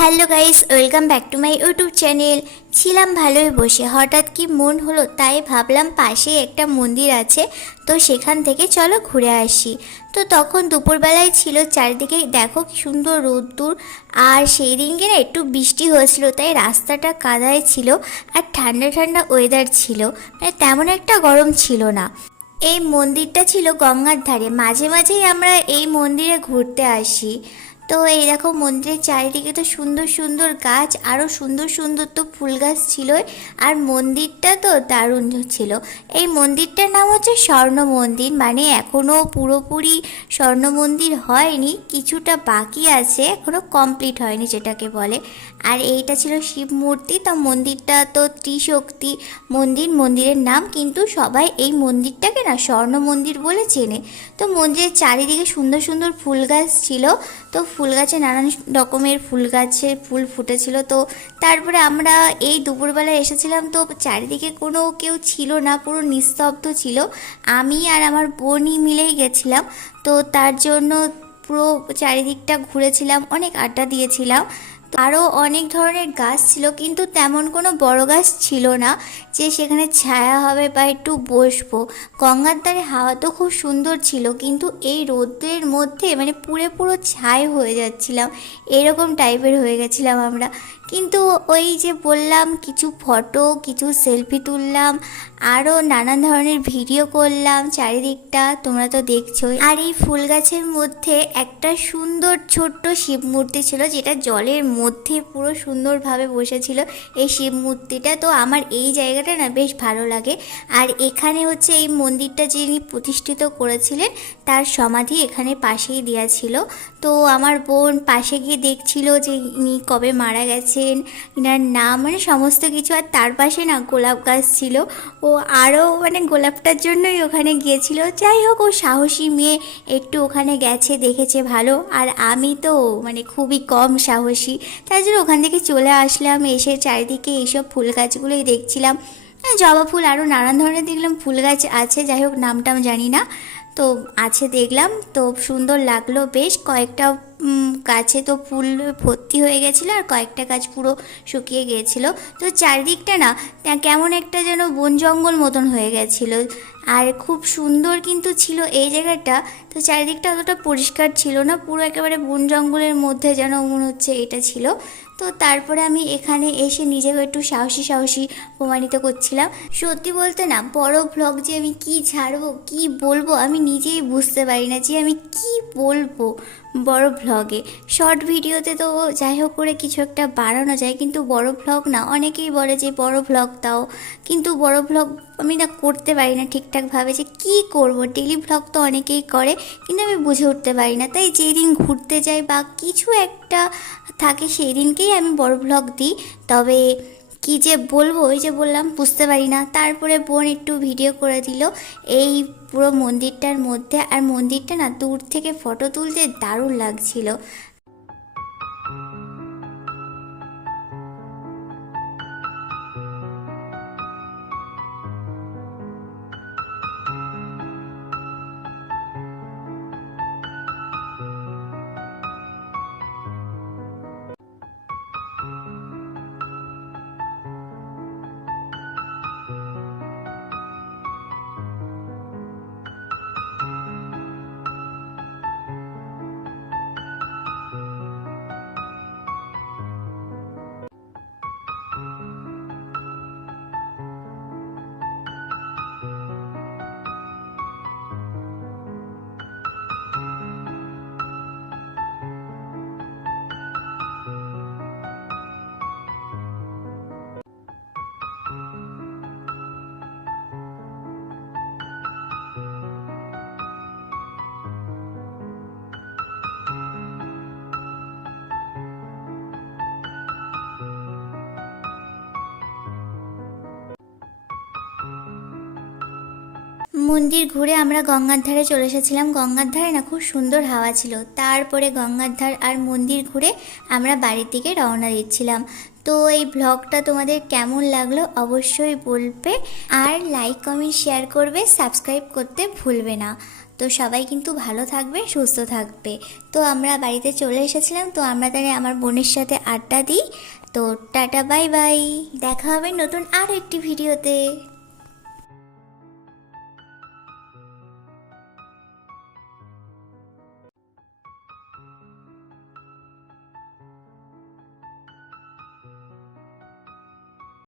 Hello guys, welcome back to my YouTube channel. ছিলাম ভালোই বসে, হঠাৎ কি মন হলো, তাই ভাবলাম পাশেই একটা মন্দির আছে, তো সেখান থেকে চলো ঘুরে আসি। তো তখন দুপুরবেলায় ছিল, চারিদিকে দেখো কি সুন্দর রোদ্দুর। আর সেই দিনকে না একটু বৃষ্টি হয়েছিল, তাই রাস্তাটা কাদায় ছিল। আর ঠান্ডা ঠান্ডা ওয়েদার ছিল, মানে তেমন একটা গরম ছিল না। এই মন্দিরটা ছিল গঙ্গার ধারে, মাঝে মাঝেই আমরা এই মন্দিরে ঘুরতে আসি। তো এই দেখো মন্দিরের চারিদিকে তো সুন্দর সুন্দর গাছ, আরও সুন্দর সুন্দর তো ফুল গাছ ছিল। আর মন্দিরটা তো দারুণ ছিল। এই মন্দিরটার নাম হচ্ছে স্বর্ণ মন্দির, মানে এখনও পুরোপুরি স্বর্ণ মন্দির হয়নি, কিছুটা বাকি আছে, এখনও কমপ্লিট হয়নি যেটাকে বলে। আর এইটা ছিল শিব মূর্তি। তো মন্দিরটা তো ত্রিশক্তি মন্দির, মন্দিরের নাম, কিন্তু সবাই এই মন্দিরটাকে না স্বর্ণ মন্দির বলে চেনে। তো মন্দিরের চারিদিকে সুন্দর সুন্দর ফুল গাছ ছিল। তো ফুল গাছে নানান রকমের ফুল গাছে ফুল ফুটেছিল। তো তারপরে আমরা এই দুপুরবেলা এসেছিলাম, তো চারিদিকে কোনো কেউ ছিল না, পুরো নিস্তব্ধ ছিল। আমি আর আমার বোনই মিলেই গেছিলাম। তো তার জন্য পুরো চারিদিকটা ঘুরেছিলাম, অনেক আড্ডা দিয়েছিলাম। আরও অনেক ধরনের গাছ ছিল, কিন্তু তেমন কোনো বড় গাছ ছিল না যে সেখানে ছায়া হবে বা একটু বসবো। গঙ্গার ধারে হাওয়া তো খুব সুন্দর ছিল, কিন্তু এই রোদের মধ্যে মানে পুরো পুরো ছাই হয়ে যাচ্ছিলাম, এরকম টাইপের হয়ে গেছিলাম আমরা। কিন্তু ওই যে বললাম, কিছু ফটো, কিছু সেলফি তুললাম, আরও নানান ধরনের ভিডিও করলাম চারিদিকটা, তোমরা তো দেখছোই। আর এই ফুল গাছের মধ্যে একটা সুন্দর ছোট্ট শিব মূর্তি ছিল, যেটা জলের মধ্যে পুরো সুন্দরভাবে বসেছিল এই শিব মূর্তিটা। তো আমার এই জায়গাটা না বেশ ভালো লাগে। আর এখানে হচ্ছে এই মন্দিরটা যিনি প্রতিষ্ঠিত করেছিলেন, তার সমাধি এখানে পাশেই দেওয়া ছিল। তো আমার বোন পাশে গিয়ে দেখছিল যে ইনি কবে মারা গেছেন, ইনার নাম, মানে সমস্ত কিছু। আর তার পাশে না গোলাপ গাছ ছিল, ও আরও মানে গোলাপটার জন্যই ওখানে গিয়েছিল। যাই হোক, ও সাহসী মেয়ে, একটু ওখানে গেছে, দেখেছে, ভালো। আর আমি তো মানে খুবই কম সাহসী, তাই জন্য ওখান থেকে চলে আসলাম। এসে চারিদিকে এইসব ফুল গাছগুলোই দেখছিলাম। জবা ফুল, আরও নানান ধরনের দেখলাম ফুল গাছ আছে, যাই হোক নামটাম জানি না, তো আছে দেখলাম। তো সুন্দর লাগলো বেশ। কয়েকটা গাছে তো ফুল ভর্তি হয়ে গেছিলো, আর কয়েকটা গাছ পুরো শুকিয়ে গিয়েছিলো। তো চারিদিকটা না কেমন একটা যেন বন জঙ্গল মতন হয়ে গেছিলো, আর খুব সুন্দর কিন্তু ছিল এই জায়গাটা। তো চারিদিকটা অতটা পরিষ্কার ছিল না, পুরো একেবারে বন জঙ্গলের মধ্যে যেন মনে হচ্ছে এটা ছিল। তো তারপরে আমি এখানে এসে নিজেকে একটু সাহসী সাহসী প্রমাণিত করছিলাম। সত্যি বলতে না, বড় ব্লগ যে আমি কি ছাড়বো, কি বলবো, আমি নিজেই বুঝতে পারি না যে আমি কি বলবো বড় ব্লগে। শর্ট ভিডিওতে তো যাই হোক করে কিছু একটা বাড়ানো যায়, কিন্তু বড় ব্লগ না, অনেকেই বলে যে বড় ব্লগ দাও, কিন্তু বড় ব্লগ আমি না করতে পারি না ঠিকঠাকভাবে, যে কি করব। ডেলি ব্লগ তো অনেকেই করে, কিন্তু আমি বুঝে উঠতে পারি না। তাই যেই দিন ঘুরতে যাই বা কিছু একটা থাকে, সেই দিনকেই আমি বড় ব্লগ দিই। তবে কি যে বলবো, ওই যে বললাম বুঝতে পারি না। তারপরে বোন একটু ভিডিও করে দিল এই পুরো মন্দিরটার মধ্যে। আর মন্দিরটা না দূর থেকে ফটো তুলতে দারুণ লাগছিল। মন্দির ঘুরে আমরা গঙ্গার ধারে চলে এসেছিলাম। গঙ্গার ধারে না খুব সুন্দর হাওয়া ছিল। তারপরে গঙ্গার ধার আর মন্দির ঘুরে আমরা বাড়ির দিকে রওনা দিচ্ছিলাম। তো এই ব্লগটা তোমাদের কেমন লাগলো অবশ্যই বলবে, আর লাইক কমেন্ট শেয়ার করবে, সাবস্ক্রাইব করতে ভুলবে না। তো তো সবাই কিন্তু ভালো থাকবে, সুস্থ থাকবে। তো আমরা বাড়িতে চলে এসেছিলাম, তো আমরা তাহলে আমার বোনের সাথে আড্ডা দিই। তো টাটা, বাই বাই, দেখা হবে নতুন আর একটি ভিডিওতে।